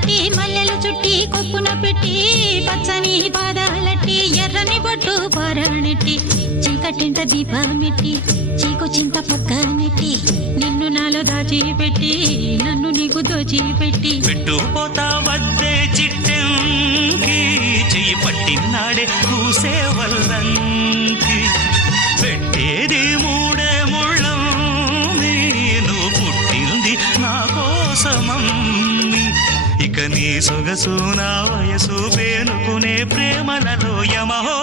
కట్టి మల్లెలు చుట్టి కొప్పున పెట్టి పచ్చని పాదాలట్టి ఎర్రని బొట్టు పారాణెట్టి చీకటింట దీపమెట్టి చీకు చింత పక్క నెట్టి నిన్ను నాలో దాచిపెట్టి నన్ను నీకు దోచిపెట్టి పెట్టుపోతా వద్దే చిట్టంకి చెయ్యి పట్టినాడే కూసే వల్లంకి పెట్టేది మూడే ముళ్ళం నువ్వు పుట్టింది నా కోసమమ్మి ఇక నీ సొగసు నా వయసు పేనుకునే ప్రేమలలో యమహో